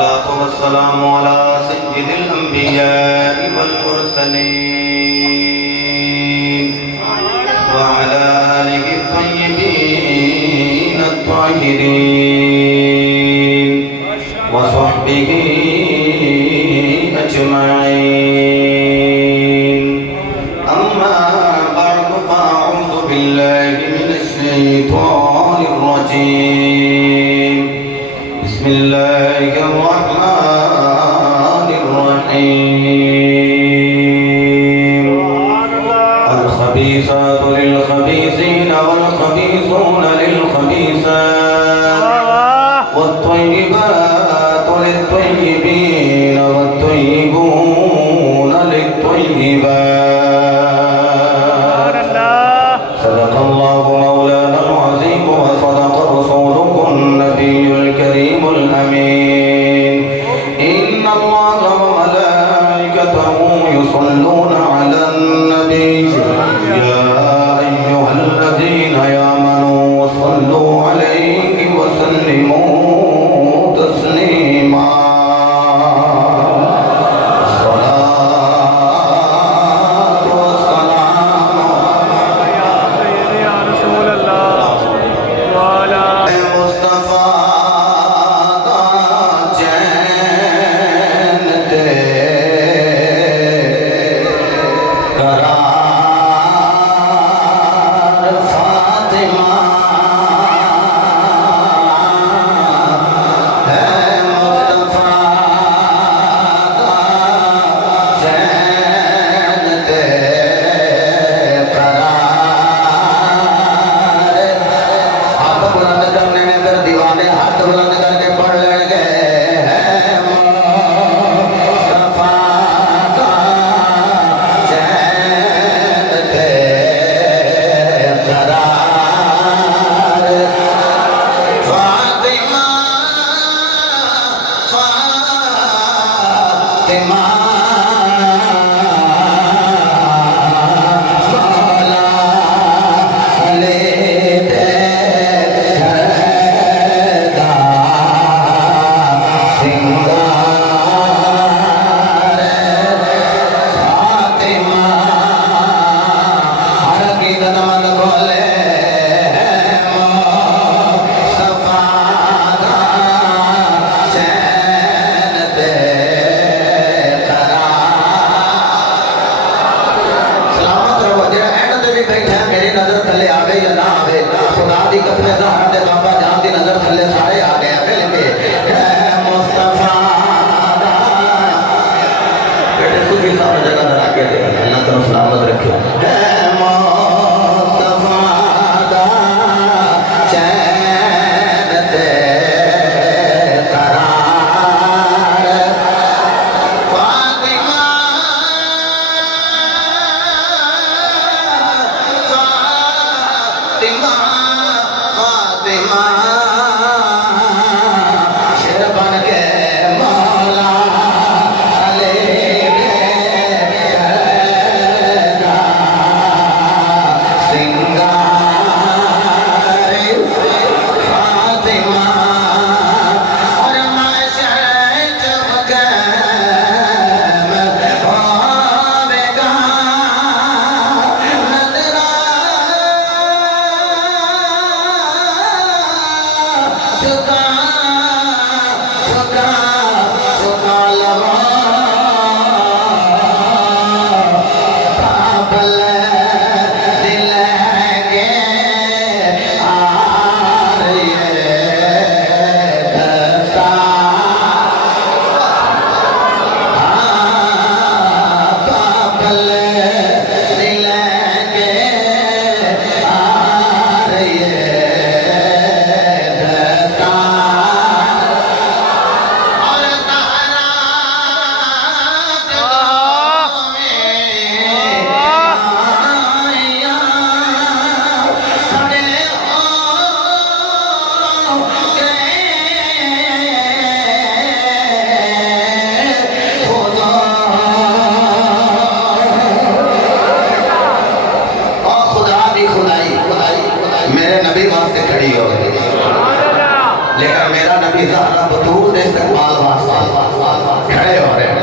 والصلاة والسلام على سيد الأنبياء والمرسلين وعلى آله الطيبين الطاهرين وصحبه أجمعين. أما بعد فأعوذ بالله من الشيطان الرجيم. بسم الله الرحمن الرحيم. الخبيثات للخبيثين والخبيثون للخبيثات والطيبات للطيبين والطيبون للطيبات. صدق الله مولانا العظيم وصدق رسوله النبي الكريم الأمين. إن الله وملائكته يصلون على النبي يا أيها الذين آمنوا صلوا عليه وسلموا تسليما. हजूर दे इस्तकबाल वास्ते खड़े हो रहे हैं।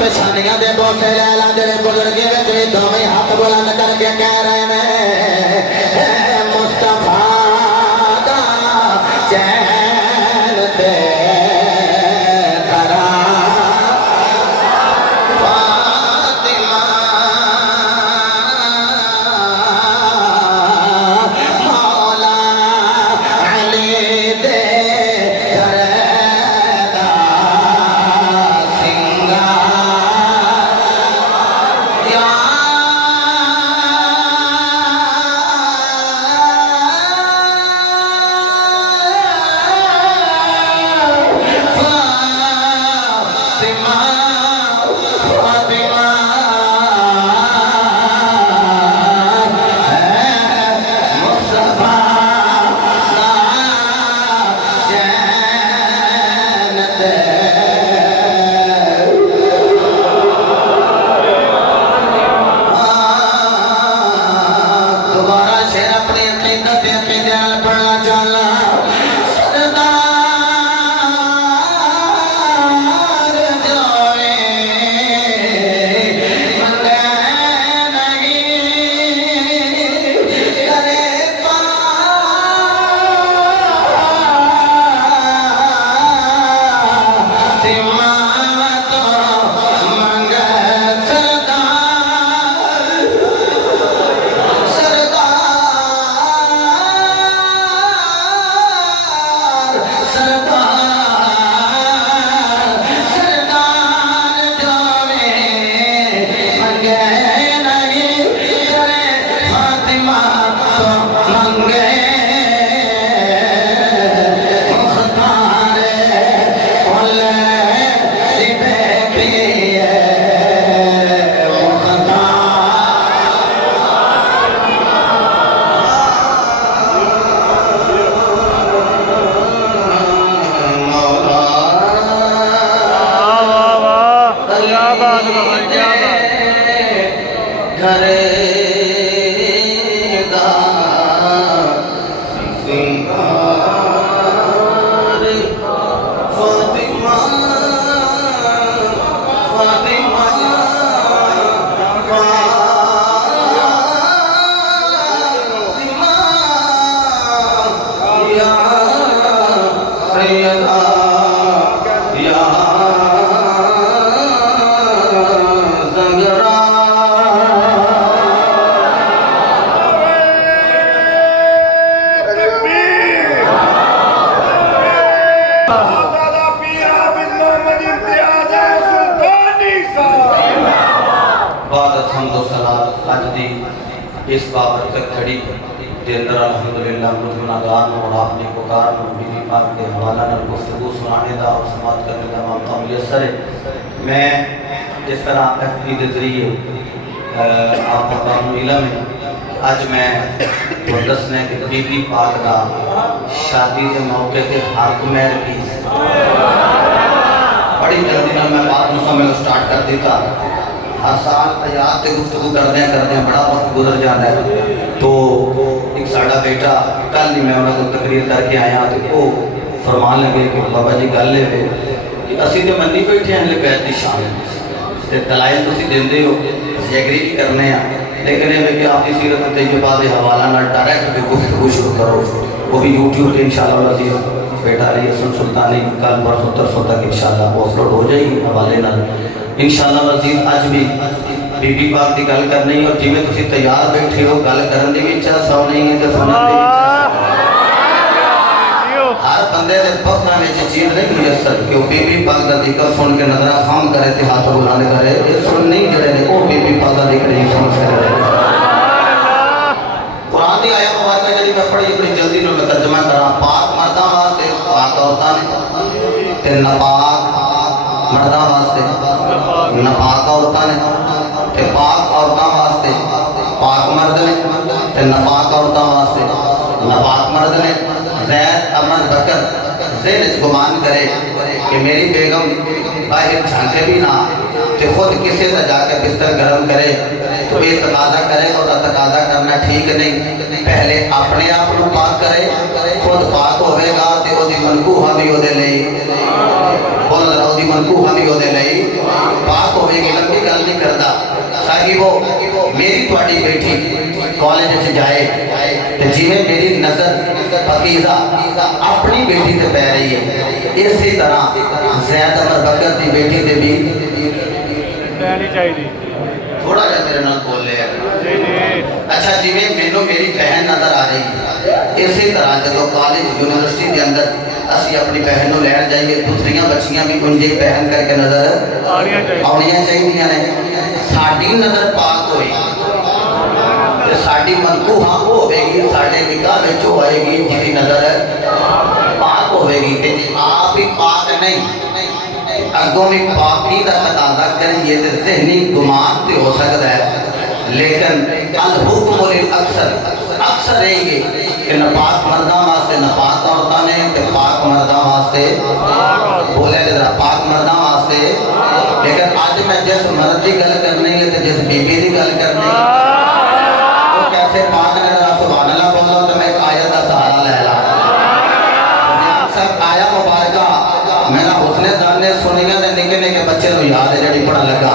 पेशानियां दे बोसे लैला जेड़े बुजुर्गे विच भी दोवें हाथ बुलंद करके कह रहे हैं मुस्तफा दा चैन ते करा फातिमा मौला अली दे बाबरकत घड़ी के अंदर अल्हम्दुलिल्लाह मुझमनादान और आपने पुकार बीवी पाक के हवाला न गुफ्तगू सुनाने का और समात करने का मौका मुयसर है। मैं जिस तरह FB के जरिए आपका इलम है अज मैं तो दसने कि बीबी पाक का शादी के मौके के हक महर की बड़ी जल्दी ना मैं बात मुसम्मल स्टार्ट कर देता। हर साल आयात से गुफ्तगू करदे बड़ा वक्त गुजर जाता है। तो एक साड़ा बेटा कल ही मैं उन्होंने तकरीर करके आया तो वो फरमान लगे कि बाबा जी गल है कि असी तो मनी बैठे हैं कैद की शान तो दलाइल तुम देंगे हो असं एग्री भी करने लेकिन ये कि आपकी सीरत तैयबा के हवाला ना डायरैक्ट गुफ्तगू शुरू करो वो भी यूट्यूब पर इंशाअल्लाह अजीज बेटा रही हसन सुल्तानी कल परसों तरसों तक इंशाअल्लाह वो अपलोड हो जाएगी हवाले नाल इंशाअल्लाह अजीज। अज भी बीबी पाक की गल करनी और जिमें तुम तैयार बैठे हो गल करने की भी इच्छा सौ नहीं है तो सुनने की हर बंदे के बख्तां में चीज नहीं मुयसर कि बीबी पाक का जिक्र सुन के नजर खाम करे तो हाथ बुलाने करे ये सुन नहीं जड़े ने वो बीबी पाक का जिक्र नहीं सुन सकते। कुरान की आयत मुबारक जी मैं पढ़ी बड़ी जल्दी में तर्जमा करा पाक मर्दा वास्ते पाक औरतां ने ते नापाक मर्दा वास्ते नापाक औरतां ने ते पाक औरतां वास्ते पाक मर्द ने ते नापाक औरतां वास्ते नापाक मर्द ने। ज़ैद अमन बकर ज़हन गुमान करे कि मेरी बेगम बाहर झांके भी ना तो खुद किसी से जाकर बिस्तर गर्म करे तो ये तकाजा करे और तकाजा करना ठीक नहीं। पहले अपने आप को पाक करे खुद पाक होगा तो वो मनकूहा भी वो बोल रहा वो मनकूहा भी वो पाक होगी। लंबी गल नहीं करता साहिबो मेरी थोड़ी बेटी कॉलेज से जाए तो जिमें मेरी नज़र फकीज़ा अपनी बेटी से पै रही है इसी तरह ज़ैद अमर बकर की बेटी से भी थोड़ा जा मेरे नाल बोल लिया। अच्छा जिमें मैनू मेरी बहन नज़र आ रही है इसी तरह जो कॉलेज यूनिवर्सिटी के अंदर असी अपनी बहन को लैन जाइए दूसरिया बच्चियां भी उनकी बहन करके नज़र आनिया चाहिए ने साड़ी नज़र पाक होई तो साड़ी मनकूहा वो होगी साढ़े निकाह में होएगी जिसकी नज़र पाक होगी तो आप ही पाक नहीं अगों भी पाकी का तकाजा करिए तो जहनी गुमान तो हो सकता है लेकिन अल-हुक्म लिल-अक्सर अक्सर रहेंगे कि नापाक मर्दा वास्ते नापाक औरतां ने ते पाक मर्दा वास्ते बोले जरा पाक मर्दा वास्ते। लेकिन आज मैं जिस मर्द की गल करनी है तो जिस बीबी की गल करनी वो कैसे पाक ने जरा सुभान अल्लाह बोलो तो मैं आयत का सहारा ले ला सब आया मुबारक मैंने उसने जाने सुनिया तो निके निके बच्चे को याद है जी पढ़ा लगा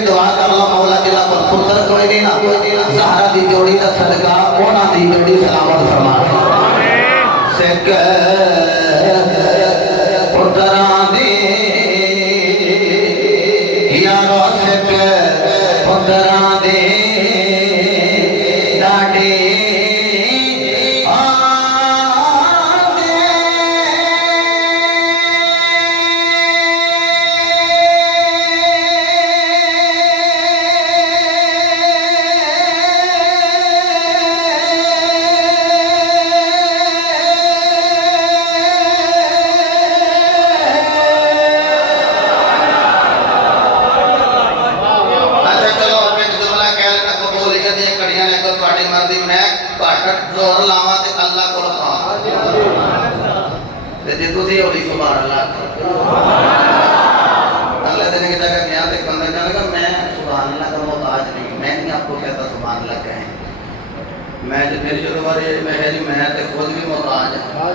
भी दुआ कर लो मौला जिला पर पुत्र कोई नहीं ना ज़हरा दी जोड़ी दा सदका ओना दी गड्डी सलामत फरमा सिक पुत्रा दी यारो सिक पुत्रा दी डाडी जोर लावा ते अल्लाह को लगा ते जे तुसी होली सुभान अल्लाह अगले दिन की जगह गया तो बंदा कहने लगा मैं सुभान अल्लाह का मोहताज नहीं मैं नहीं आपको कहता सुभान अल्लाह कहें मैं जब मेरी जो बारी मैं है जी मैं तो खुद भी मोहताज हां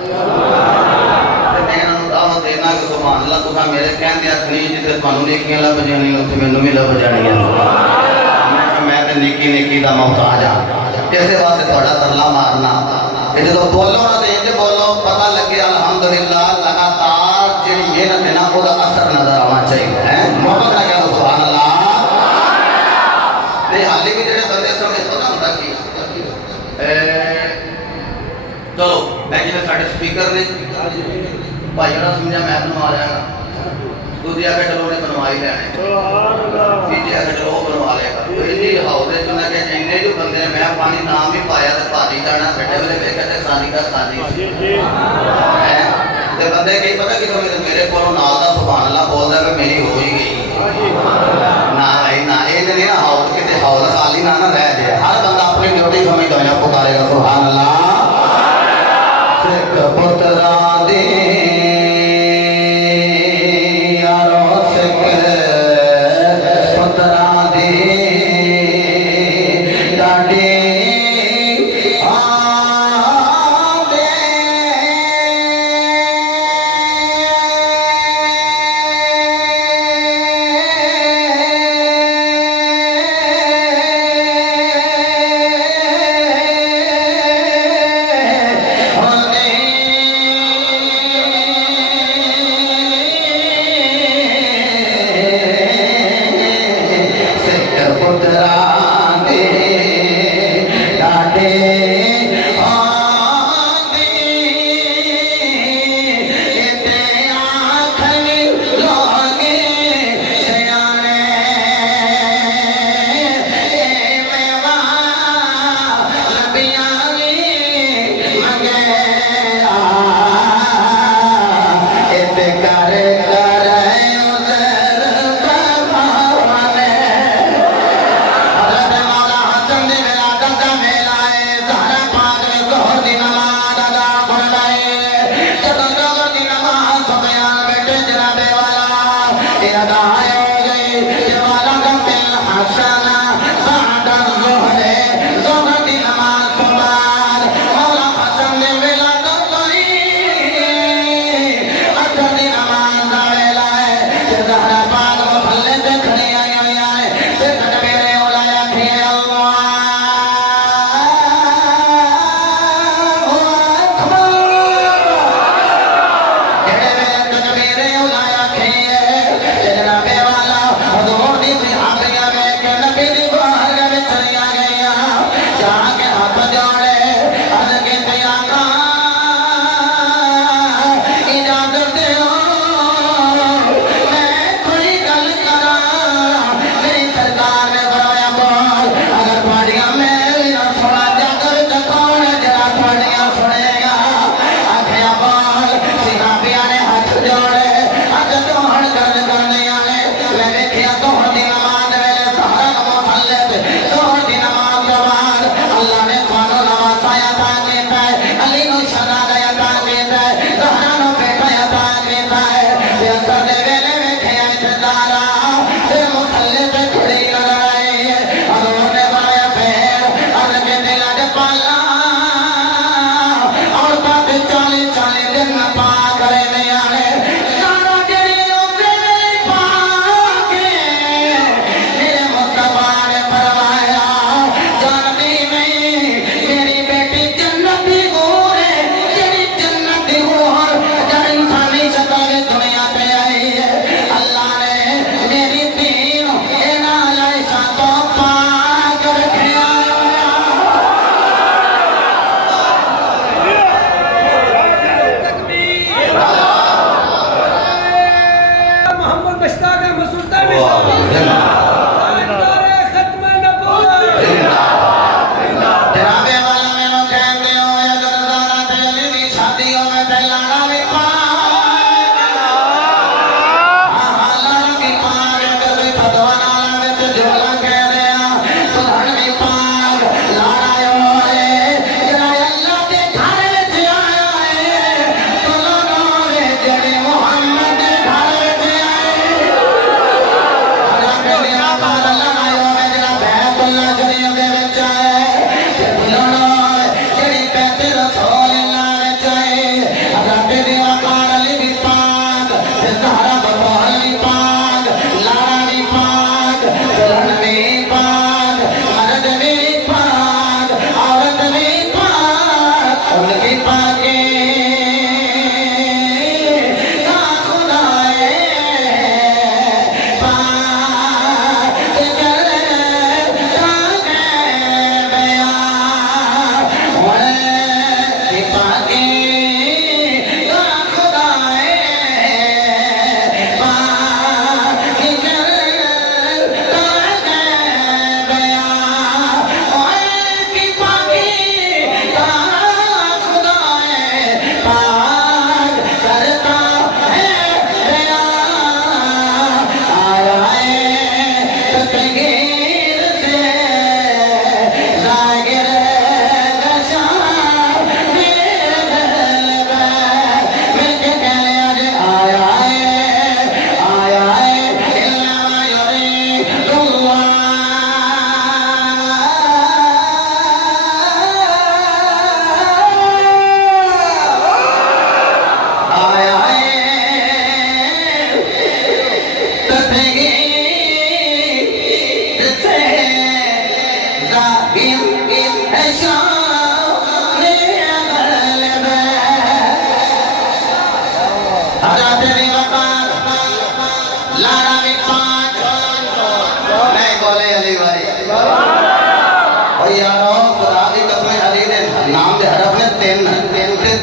मैं उन्होंने दावत देना कि सुभान अल्लाह तुसा मेरे कहंदे हथ नहीं जिथे ਤੁਹਾਨੂੰ नेकियां लभ जानी उत्थे मैनू भी लभ जानी मैं तो नेकी नेकी दा मोहताज हां कैसे वास्ते थोड़ा तरला मारना जो बोलो ना तो इंज बोलो पता लगे अल्हम्दुलिल्लाह लगातार जी मेहनत है ना उसका असर नजर आना चाहिए है मोहब्बत ना कहो सुभान अल्लाह नहीं हाले भी जेडे बंदे समझ तो ना होता कि चलो मैं जिन्हें साढ़े स्पीकर ने भाई ने समझा मैं बनवा लिया दूसरी आगे चलो उन्हें बनवा ही लेने तीसरी आगे चलो वो बनवा लेगा जी हाउस इन्ने जो बंदे ने मैं पानी नाम भी पाया तो भाजी जाना बेटे वाले वे कहते सानी का सानी ते बंदे कई पता कि मेरे को नाल दा सुभान अल्लाह बोलदा है मेरी हो ही गई ना भाई ना ये नहीं ना हाउस किते हाउस खाली ना ना रह जाए हर बंदा अपनी ड्यूटी समझदा है पुकारेगा सुभान अल्लाह सिख पुत्रा दे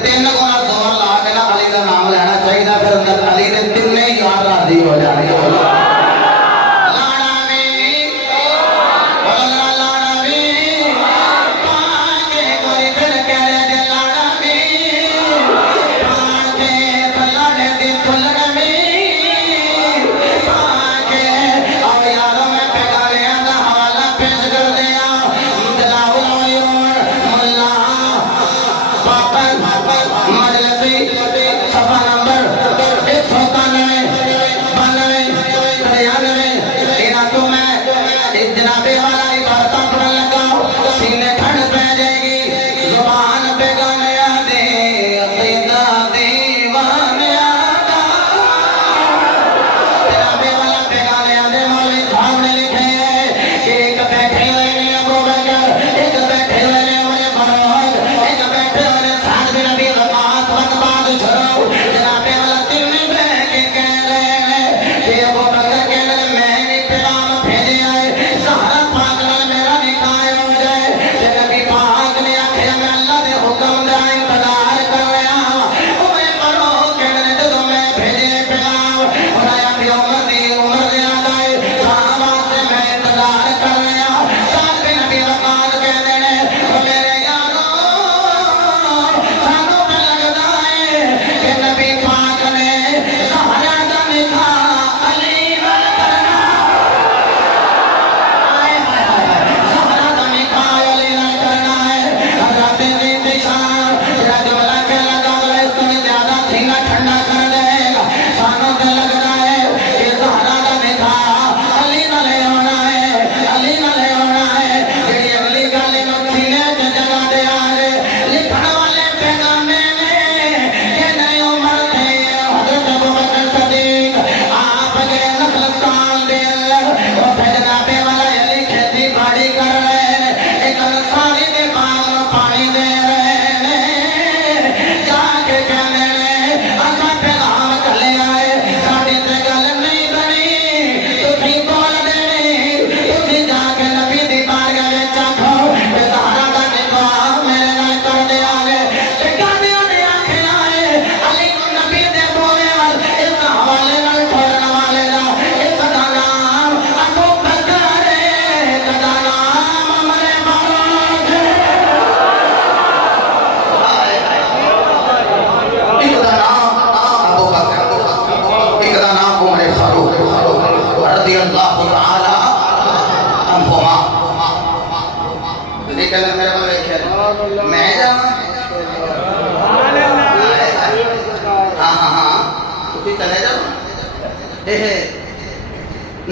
तीन गुना जोर ला के ना अली का नाम लेना चाहिए, फिर अली ने तिन्ने यार राजी हो जाने।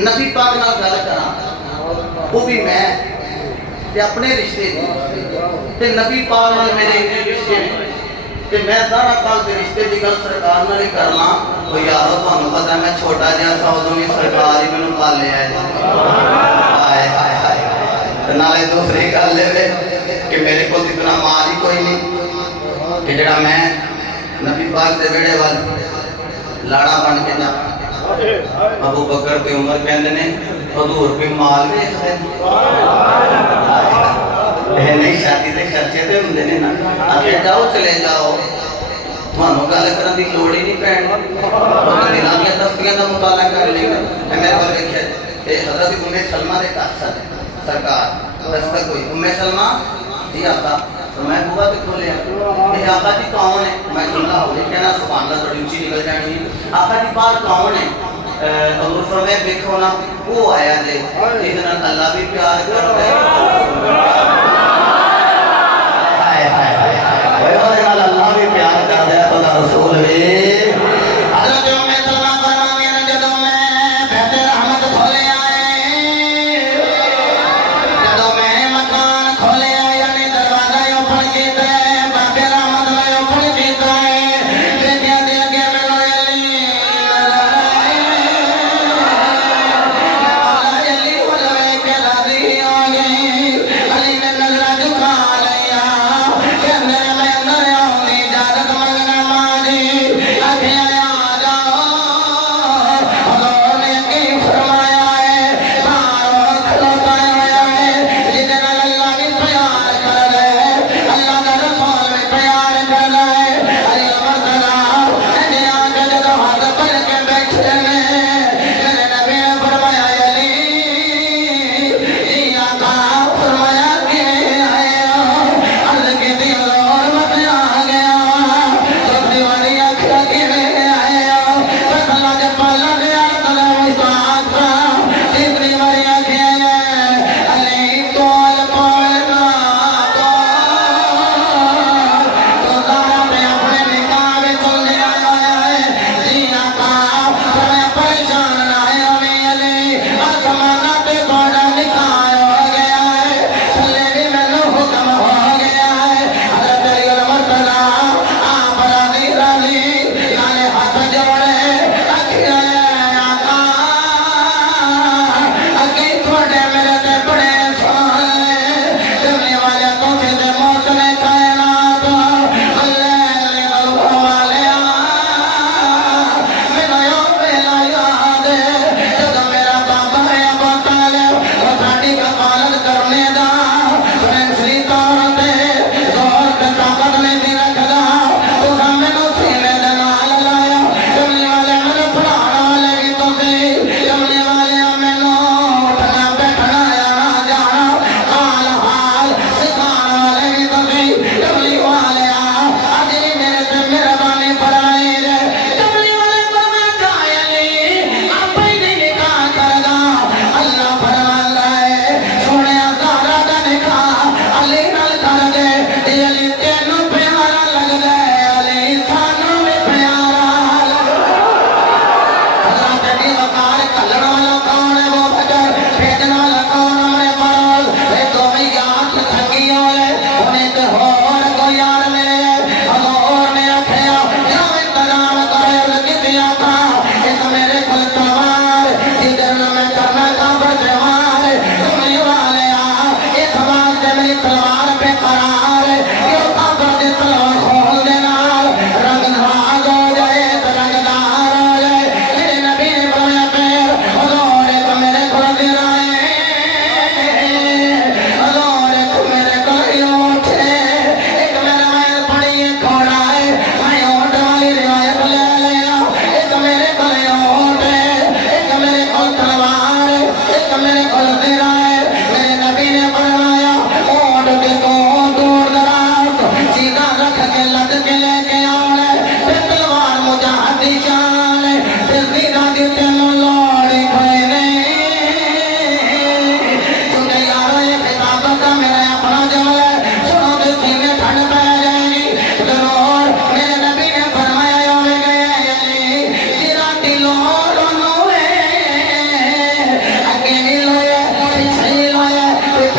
नबी पाक नाल गल करा वो भी मैं अपने रिश्ते ते नबी पाक नाल मेरे रिश्ते ते मैं सारा कल के रिश्ते की गल सरकार नाल ही करना। ओ यारो तुहानू पता मैं छोटा जिहा सा उदों भी सरकार ही मैनू पालिया है। हाय हाय हाय नाले दूसरी गल कि मेरे को इतना माल ही कोई नहीं कि जड़ा मैं नबी पाक दे वेड़े वाल लाड़ा बन के जा। अबू बकर की उम्र कहते ने हजूर पे माल नहीं शादी के खर्चे तो होंगे ने ना आखे जाओ चले जाओ थानू गल करन दी लोड़ ही नहीं पैण दिनां दी तफ्तीयां दा मुताला कर लेगा। मैं कोल देखिया ते हजरत उम्मे सलमा दे घर सरकार दस्तक हुई। उम्मे सलमा जी आका मैं बुआ तो खोलिया ये आका जी कौन है? मैं खुला हो गया कहना सुभान अल्लाह थोड़ी ऊंची निकल जानी है। आका जी बाहर कौन है? हजूर फरमाया देखो ना वो आया जे जिहदे नाल अल्लाह भी प्यार करदा है। हाय हाय हाय हाय ओदे नाल अल्लाह भी प्यार करदा है खुदा रसूल भी। हजरत उम्मे सलमा फरमांदी ने जदों मैं बैत रहमत खोले आए जदों मैं मकान खोले आए यानी दरवाजा ओपन कीता बाबे रहमत ने ओपन कीता बेटियां दे अगे मैनू अली नजर आए।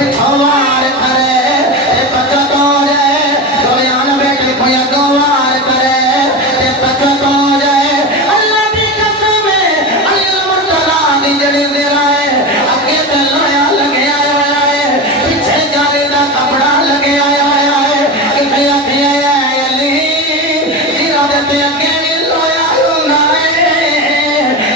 पिछों वार करे ते बच्चा तो जाए दुनियान बेटी को या दो वार करे ते बच्चा तो जाए अल्लाह की कसम है अल्लाह मुर्तला दी जड़ी दे राए आगे ते लोया लगे आया है पीछे जाले दा कपड़ा लगे आया है किथे आखे अली जीरा दे ते अगे भी लोया होना है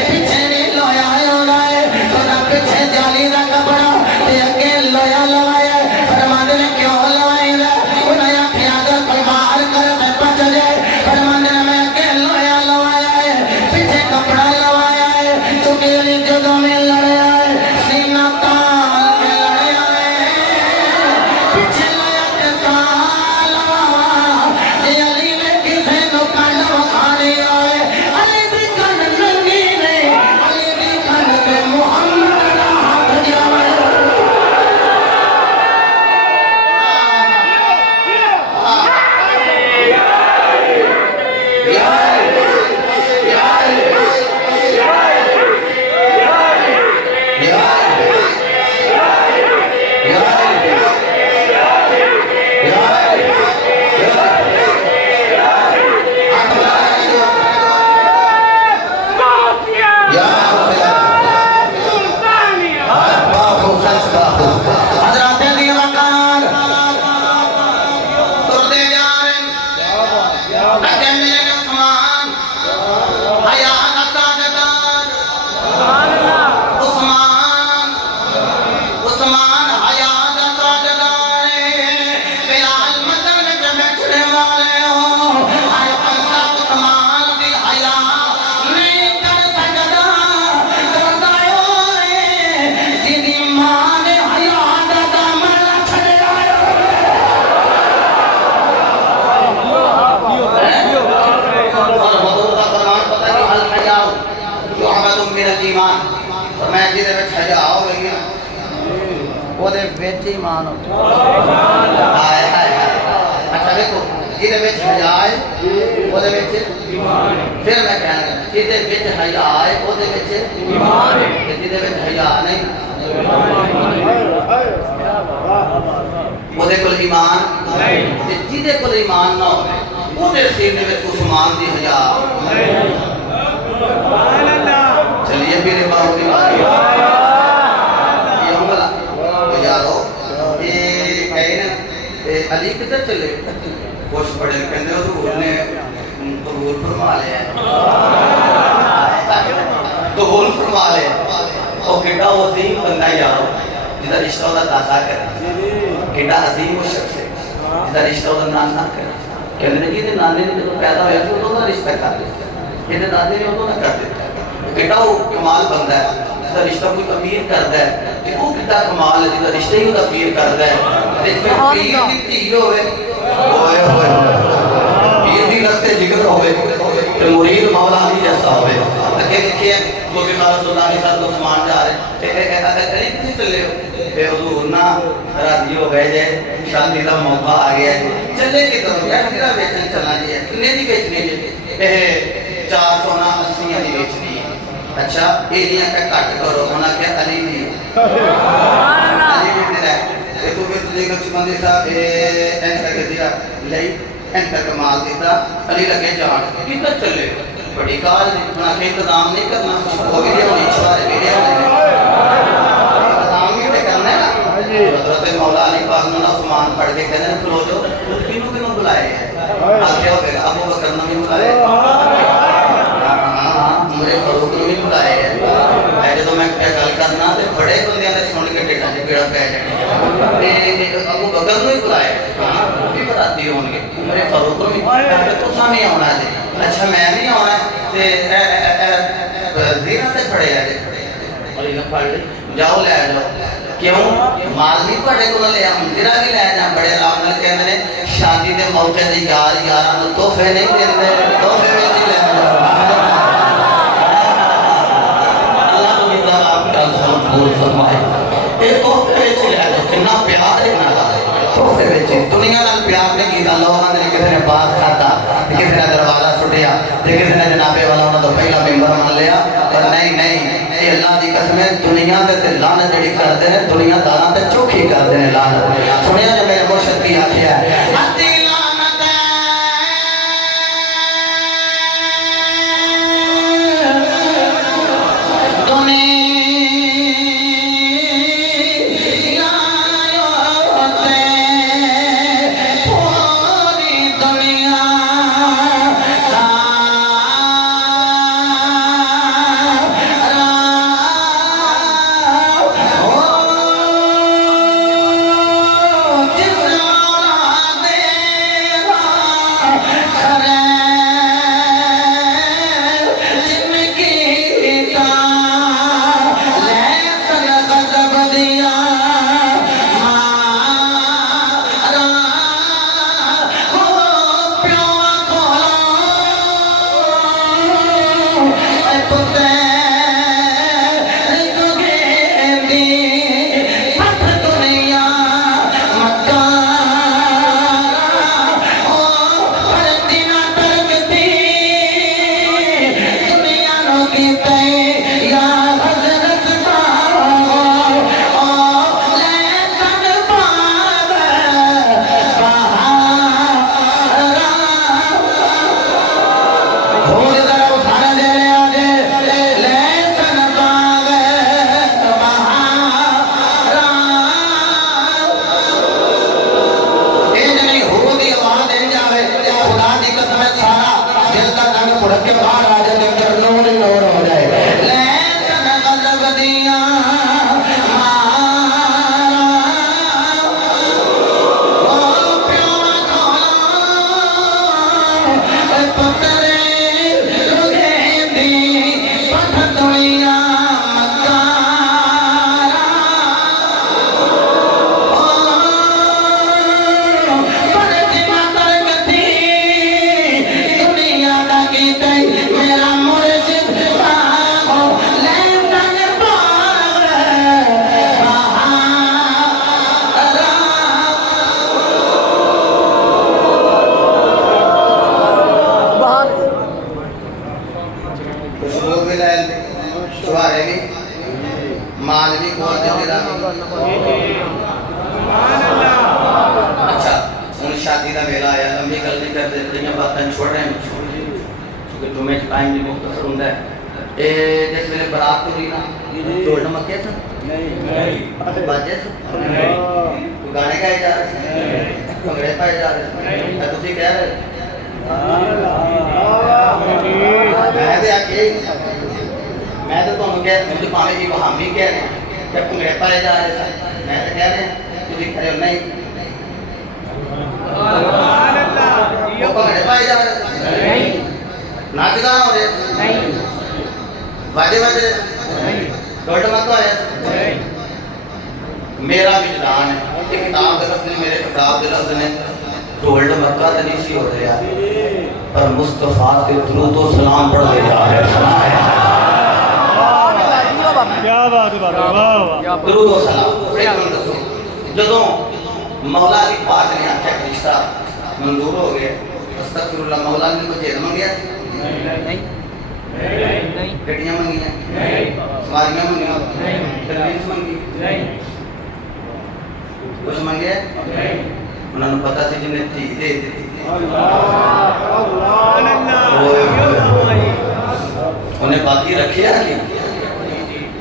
पीछे भी लोया होना है तो पीछे जाली दा कपड़ा ते अगे लोया लवाया फरमान ने क्यों लवाया उन्हें आखे अगर कोई बाहर कर मैं बच जाए फरमान ने मैं अगे लोया लवाया है पीछे कपड़ा लवाया है चुके अली जगह में लड़या है सीना ताल के लड़या है पीछे लोया के ताल ये अली ने किसे नो कांड वखाने आए अली दी कन नंगी ने अली दी कन पे मुहम्मद दा हाथ जावे ईमान हाय हाय अच्छा देखो जिहदे विच हया है ओदे विच ईमान फिर मैं कहना जिहदे विच हया है ओदे विच ईमान ते जिहदे विच हया नहीं ओदे कोल ईमान नहीं ते जिहदे कोल ईमान ना होवे ओदे सीने विच उस्मान दी हया सुभान अल्लाह चलिए मेरे बाबू की बात अली किधर चले कुछ बड़े कहते हजूर ने कबूल फरमा लिया कबूल फरमा लिया और कितना अजीम बंदा यार जिसका रिश्ता उदा दादा करे कितना अजीम वो शख्स है जिसका रिश्ता उदा नाना करे कहते कि नाने ने जब पैदा होया तो उदों दा रिश्ता कर दिता ये दादे ने उदों दा कर दिता कितना वो कमाल बंदा है जिसका रिश्ता कोई अमीर करता है कि वो कितना कमाल है जिसका रिश्ता ही उदा पीर करता है जिक्र होवे ते मुरीद मौला अली जैसा होवे अगे देखिए वो भी रसूलुल्लाह के साथ उस्मान जा रहे अरे किथे चले हो ते हुजूर ना राजी हो गए जे शादी का मौका आ गया चले के तो यार तेरा बेचन चलना जी कितने दी बेचनी है ए 480 दी बेचनी है अच्छा ये दियां का कट करो उन्होंने क्या अली नहीं सुभान अल्लाह अली भी दे देखो फिर देखो चुमंदी साहब एंटर कर दिया लई एंटर का माल देता अली लगे जान किधर चले बड़ी कार ना के इंतजाम नहीं करना हो गया होनी चाहिए वीडियो इंतजाम ही करना है ना हजरत मौला अली पाक ने उस्मान पढ़ के कहने खलो जो किनु किनु बुलाए आगे हो गया अबू बकर ने भी बुलाए मेरे फारूक ने भी बुलाए है जो मैं क्या गल करना ते बड़े बंदे ने सुन के टेढ़ा टेढ़ा पै जाने ते अबू बकर ने बुलाए भी बताती होंगे मेरे फारूक ने भी तो सामने आना है अच्छा मैं नहीं आना ते जीरा ते खड़े आ और इन्हें पढ़ ले जाओ ले जाओ क्यों माल नहीं पड़े को ले हम जीरा भी ले जा बड़े आराम नाल कहंदे ने शादी दे मौके ते यार यारां नु तोहफे नहीं देंदे तोहफे विच ले अल्लाह की तरफ आपका कबूल फरमाए ए तोहफे विच ले कितना प्यार है ना तोहफे विच दुनिया नाल प्यार नहीं कीता लोगों ने किसी ने बात खाता किसी ने दरवाजा सुटिया ते किसी ने जनाबे वाला उन्होंने तो पहला मेंबर मान लिया पर नहीं नहीं ये अल्लाह की कसम है दुनिया ते लानत जड़ी करदे ने दुनियादारां ते चोखे की करते हैं लानत सुनिया जो मेरे मुर्शिद की आखिया अति लानत अच्छा हूँ शादी का वेला आया लंबी गल नहीं करते बातें छोड़ रहे हैं क्योंकि तुम्हें टाइम भी मुख्तसर होंगे जिस वे बरात तुरी ना ढोल ढमके सन बाजे गाने गाए जा रहे भंगड़े पाए जा रहे तुम कह रहे मैं तो तुम कह मुझे भावे जी हामी कह रहे जब भंगड़े पाए जा रहे मैं तो कह रहे तुम खड़े हो नहीं भंगड़े पाए जा रहे नाच गाना हो रहे बाजे बाजे ढोल ढमक हो रहे मेरा विजदान है एक किताब के लफ्ज़ ने मेरे किताब के लफ्ज़ ने ढोल ढमक्का तो नहीं सी हो रहा पर मुस्तफा के दुरूद और सलाम पढ़ ले जा रहे क्या बात है बाबा वाह वाह दुरूद और सलाम जदों मौला की पाक ने आख्या रिश्ता मंजूर हो गया अस्तगफिरुल्लाह मौला ने मुझे मंगया नहीं गड्डियां मंगियां नहीं सवारियां मंगियां नहीं तकलीफ मंगी नहीं कुछ मंगे नहीं उन्होंने पता सी जिन्हें धी दे दी उन्हें बाकी रखिया कि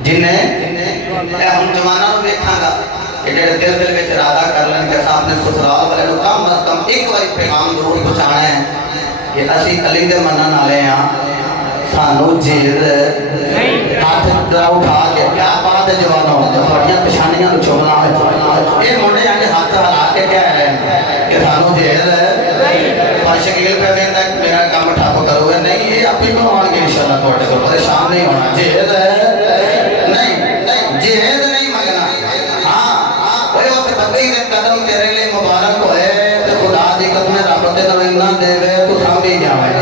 जिन्हें हम जमाना देखा दिल दिल में इरादा कर लें कि अपने ससुराल वाले कम अज कम एक बार पैगाम जरूर पहुँचाना है कि असी अली दे मनन वाले हाँ सानू जेल हाथ उठा के क्या बात है जवानों बड़िया पेशानियां चुमना ये मुंडे आके हाथ हिला के कह रहे हैं कि सानू जेल पर शकील पे कहता है मेरा काम ठप करोगे नहीं ये आप ही बनवाएंगे इंशाल्लाह थोड़े को परेशान नहीं होना जेल नहीं जेल नहीं मंगना हाँ ओए उस बंदे के कदम तेरे लिए मुबारक होए तो खुदा दी कसम रब ते नवीना देवे तू सांभी जावे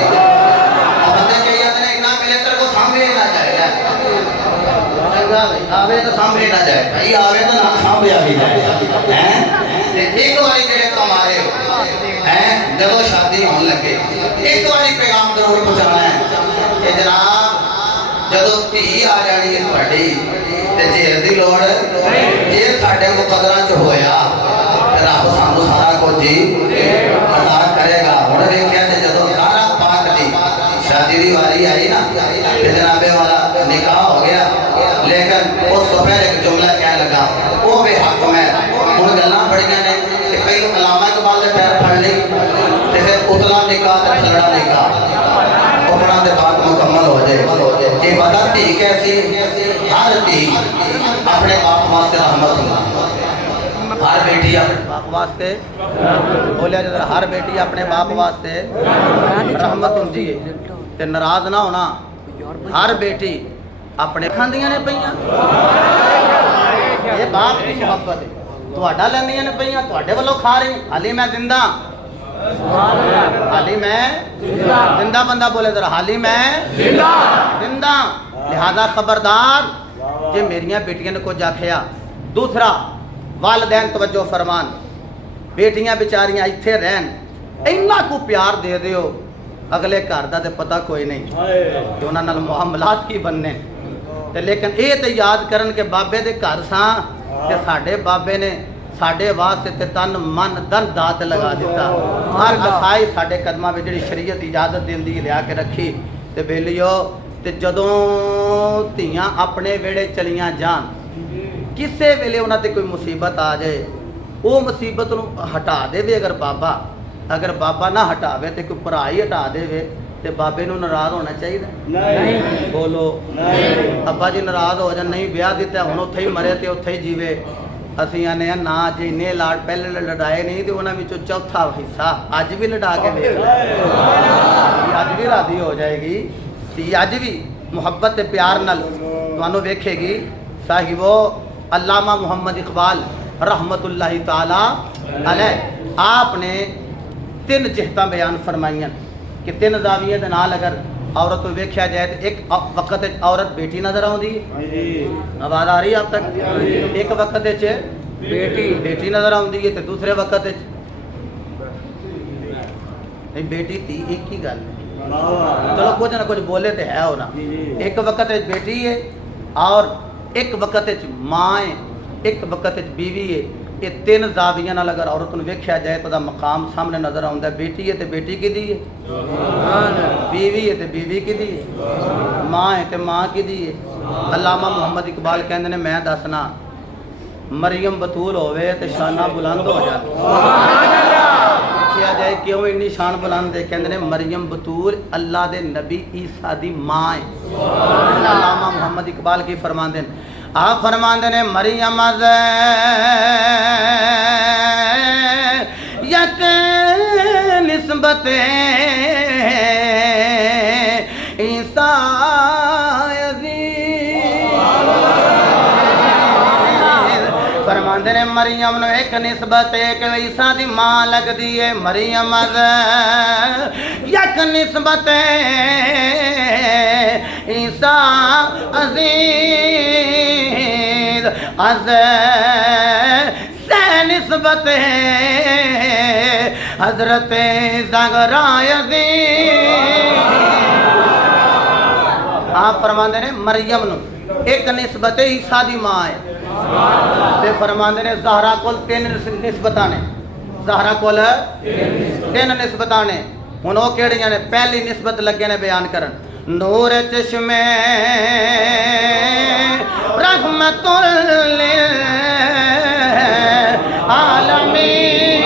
आवे तो सामने ना जाए भाई आवे तो ना सामने आ भी जाए हैं एक बारी जेड़े कमारे हैं जब शादी होने लगे एक बारी पैगाम जरूर पहुंचाना है कि जनाब जब धी आ जानी है ਤੁਹਾਡੀ ਤੇ जेल दी लोड़ जेल साडे को कदरां च होए जाए कि पता धी कैसी हर धी अपने बाप वास्ते रहमत होंगी हर बेटी अपने बाप वास्ते बोलिया जरा हर बेटी अपने बाप वास्ते रहमत होंगी है ते नाराज ना होना हर बेटी अपने खांदियां ने पईयां ये बाप की मोहब्बत है ਤੁਹਾਡਾ ਲੈਂਦੀਆਂ ਨੇ ਪਈਆਂ ਤੁਹਾਡੇ ਵੱਲੋਂ ਖਾ ਰਹੀ ਹਾਲੀ ਮੈਂ ਜ਼ਿੰਦਾ ਹਾਲੀ ਮੈਂ ਜ਼ਿੰਦਾ ਬੰਦਾ ਬੋਲੇ ਜ਼ਰਾ ਹਾਲੀ ਮੈਂ ਜ਼ਿੰਦਾ ਲਿਹਾਜ਼ਾ ਖਬਰਦਾਰ ਜੇ ਮੇਰੀਆਂ ਬੇਟੀਆਂ ਨੇ ਕੁਝ ਆਖਿਆ ਦੂਸਰਾ ਵਾਲਿदैन ਤਵੱਜੋ ਫਰਮਾਨ ਬੇਟੀਆਂ ਵਿਚਾਰੀਆਂ ਇੱਥੇ ਰਹਿਣ ਇੰਨਾ ਕੁ ਪਿਆਰ ਦੇ ਦਿਓ ਅਗਲੇ ਘਰ ਦਾ ਤੇ ਪਤਾ ਕੋਈ ਨਹੀਂ ਕਿ ਉਹਨਾਂ ਨਾਲ ਮੁਆਮਲਾਤ ਕੀ ਬਣਨੇ ਤੇ ਲੇਕਿਨ ਇਹ ਤੇ ਯਾਦ ਕਰਨ ਕਿ ਬਾਬੇ ਦੇ ਘਰ ਸਾਂ ਤੇ ਸਾਡੇ ਬਾਬੇ ਨੇ ਸਾਡੇ ਵਾਸਤੇ ਤੇ ਤਨ ਮਨ ਧਨ ਦਾਤ ਲਗਾ ਦਿੱਤਾ ਹਰ ਅਸਾਈ ਸਾਡੇ ਕਦਮਾਂ ਵਿੱਚ ਜਿਹੜੀ ਸ਼ਰੀਅਤ ਇਜਾਜ਼ਤ ਦਿੰਦੀ ਲਿਆ ਕੇ ਰੱਖੀ ਤੇ ਬੇਲੀਓ ਤੇ ਜਦੋਂ ਧੀਆਂ ਆਪਣੇ ਵੇੜੇ ਚਲੀਆਂ ਜਾਣ ਕਿਸੇ ਵੇਲੇ ਉਹਨਾਂ ਤੇ ਕੋਈ ਮੁਸੀਬਤ ਆ ਜਾਏ ਉਹ ਮੁਸੀਬਤ ਨੂੰ ਹਟਾ ਦੇਵੇ ਅਗਰ ਬਾਬਾ ਨਾ ਹਟਾਵੇ ਤੇ ਕੋਈ ਭਰਾ ਹੀ ਹਟਾ ਦੇਵੇ ਤੇ ਬਾਬੇ ਨੂੰ ਨਾਰਾਜ਼ ਹੋਣਾ ਚਾਹੀਦਾ ਨਹੀਂ ਬੋਲੋ ਨਹੀਂ ਅੱਬਾ ਜੀ ਨਾਰਾਜ਼ ਹੋ ਜਾਣ ਨਹੀਂ ਵਿਆਹ ਦਿੱਤਾ ਹੁਣ ਉੱਥੇ ਹੀ ਮਰੇ ਤੇ ਉੱਥੇ ਹੀ ਜੀਵੇ ਅਸੀਂ ਆਨੇ ਆ ਨਾ ਜੇ ਇੰਨੇ ਲਾਡ ਪਹਿਲੇ ਲੜਾਏ ਨਹੀਂ ਤੇ ਉਹਨਾਂ ਵਿੱਚੋਂ ਚੌਥਾ ਹਿੱਸਾ ਅੱਜ ਵੀ ਲੜਾ ਕੇ ਵੇਖ ਲੈ ਅੱਜ ਵੀ ਰਾਜ਼ੀ ਹੋ ਜਾਏਗੀ ਤੇ ਅੱਜ ਵੀ ਮੁਹੱਬਤ ਤੇ ਪਿਆਰ ਨਾਲ ਤੁਹਾਨੂੰ ਵੇਖੇਗੀ ਸਾਹਿਬੋ अल्लामा मोहम्मद इकबाल रहमतुल्लाहि ताला अलैह आपने 3 जिहतां बयान फरमाइयां कि 3 जावियां दे नाल अगर औरत को वेख्या जाए तो एक वक्त औरत बेटी नजर आउंदी है आवाज आ रही है आप तक एक वक्त बेटी नजर आउंदी है तो दूसरे वक्त नहीं बेटी थी एक ही गल चलो कुछ ना कुछ बोले तो है होना एक वक्त बेटी है और एक वक्त माँ है एक वक्त बीवी है ये 3 जावियां नाल अगर औरत नूं वेख्या जाए तो मकाम सामने नजर आउंदा बेटी है तो बेटी किहदी है बीवी है तो बीवी किहदी है माँ है तो माँ किहदी है अल्लामा मुहम्मद इकबाल कहंदे ने मैं दसना मरियम बतूल होवे तो शाना बुलंद हो जाती पूछा जाए क्यों इन्नी शान बुलंद है कहंदे ने मरियम बतूल अल्लाह दे नबी ईसा दी माँ है अल्लामा मुहम्मद इकबाल की फरमांदे आप फरमांदे ने मरियम यक निस्बत ईसा फरमांदे ने मरियम नु एक निस्बत एक ईसा दी मां लगदी है मरियम यक निस्बत ईसा अजीज अज से निस्बत हजरत ज़हरा आप फरमांदे ने मरियम नु एक निस्बत ईसा दी मां है ते फरमांदे ने ज़हरा कोल 3 निस्बतां ने ज़हरा कोल 3 निस्बतां ने हुण ओ केड़ियां ने पहली निस्बत लगे ने बयान करन नूर चश्मे रहमतुल लिल आलमीन